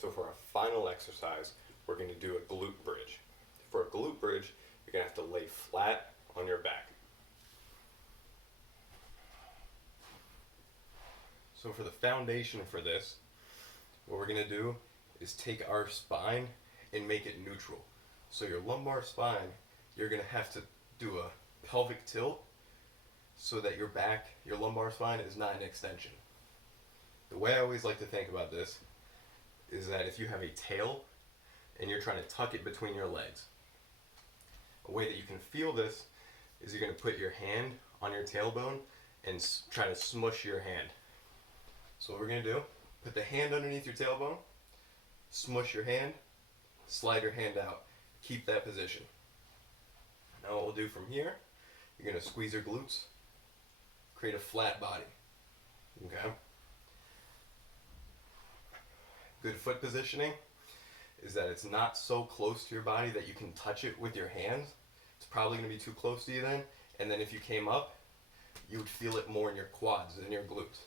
So for our final exercise, we're going to do a glute bridge. For a glute bridge, you're going to have to lay flat on your back. So for the foundation for this, what we're going to do is take our spine and make it neutral. So your lumbar spine, you're going to have to do a pelvic tilt so that your back, your lumbar spine is not an extension. The way I always like to think about this is that if you have a tail and you're trying to tuck it between your legs, a way that you can feel this is you're going to put your hand on your tailbone and try to smush your hand. So what we're going to do, put the hand underneath your tailbone, smush your hand, slide your hand out, keep that position. Now what we'll do from here, you're going to squeeze your glutes, create a flat body. Okay? Good foot positioning is that it's not so close to your body that you can touch it with your hands. It's probably going to be too close to you then. And then if you came up, you would feel it more in your quads than your glutes.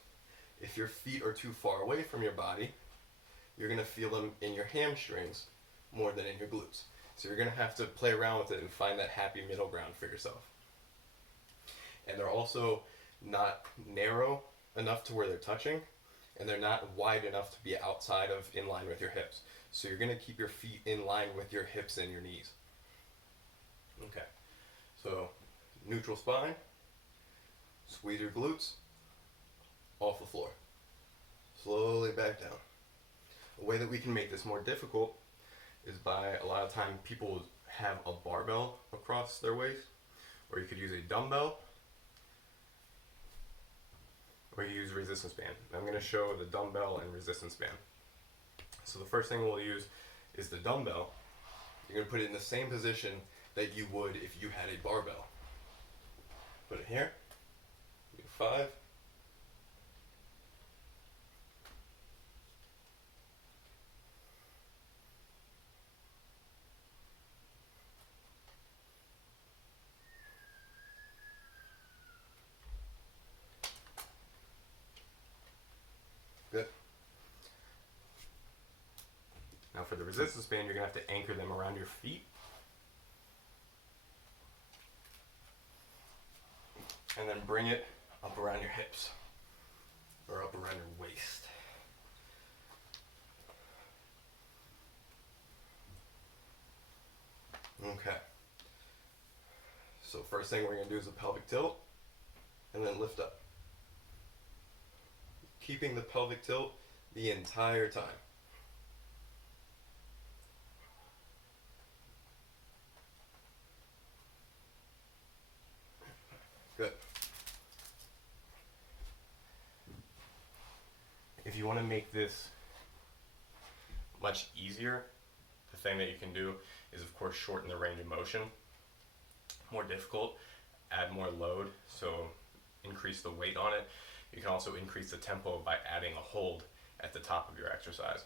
If your feet are too far away from your body, you're going to feel them in your hamstrings more than in your glutes. So you're going to have to play around with it and find that happy middle ground for yourself. And they're also not narrow enough to where they're touching, and they're not wide enough to be outside of in line with your hips. So you're going to keep your feet in line with your hips and your knees. Okay, so neutral spine, squeeze your glutes, off the floor. Slowly back down. A way that we can make this more difficult is by, a lot of time people have a barbell across their waist, or you could use a dumbbell, or you use a resistance band. I'm going to show the dumbbell and resistance band. So the first thing we'll use is the dumbbell. You're going to put it in the same position that you would if you had a barbell. Put it here. Do 5. Good. Now for the resistance band, you're going to have to anchor them around your feet. And then bring it up around your hips, or up around your waist. Okay. So first thing we're going to do is a pelvic tilt, and then lift up. Keeping the pelvic tilt the entire time. Good. If you want to make this much easier, the thing that you can do is, of course, shorten the range of motion. More difficult, add more load, so increase the weight on it. You can also increase the tempo by adding a hold at the top of your exercise.